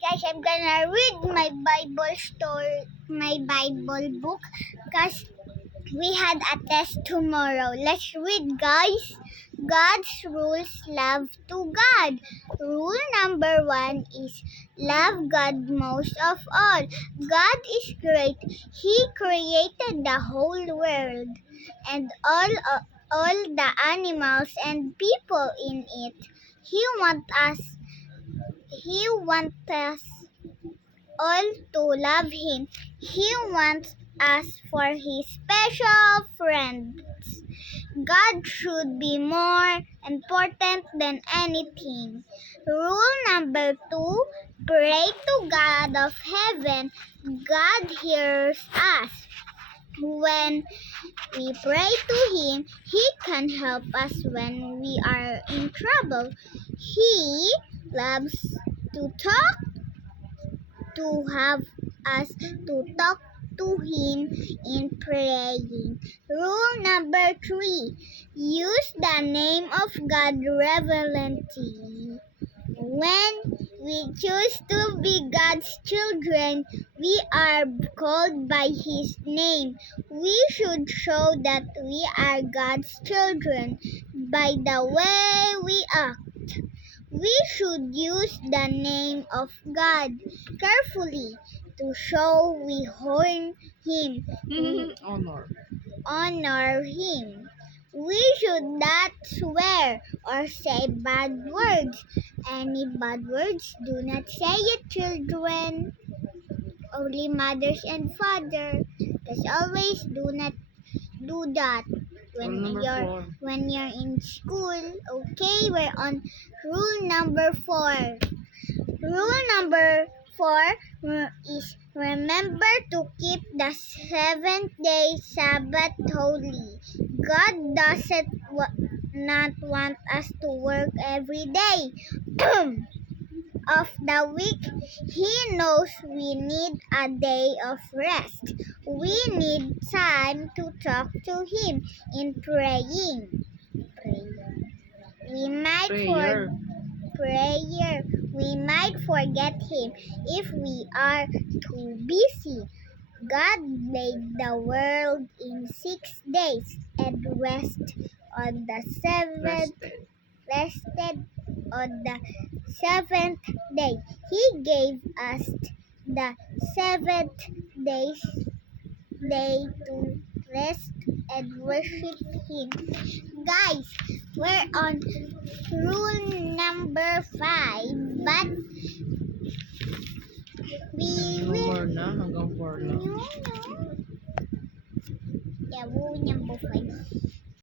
Guys, I'm gonna read my Bible story, my Bible book, because we had a test tomorrow. Let's read, guys. God's rules, love to God. Rule number 1 is love God most of all. God is great. He created the whole world and all the animals and people in it. He wants us all to love Him. He wants us for His special friends. God should be more important than anything. Rule number 2, pray to God of heaven. God hears us. When we pray to Him, He can help us when we are in trouble. He loves to have us to talk to Him in praying. Rule number 3, use the name of God reverently. When we choose to be God's children, we are called by His name. We should show that we are God's children by the way we act. We should use the name of God carefully to show we honor Him. We should not swear or say bad words. Any bad words, do not say it, children. Only mothers and fathers. As always, do not do that when you're in school. Okay, we're on rule number 4. Rule number 4 is remember to keep the 7th-day Sabbath holy. God doesn't not want us to work every day of the week. He knows we need a day of rest. We need time to talk to Him in praying. We might forget Him if we are too busy. God made the world in 6 days and rested on the seventh day. He gave us the 7th day to rest and worship Him. Guys, we're on rule number 5, but we will... hanggang 4 na. Yeah, rule number 5.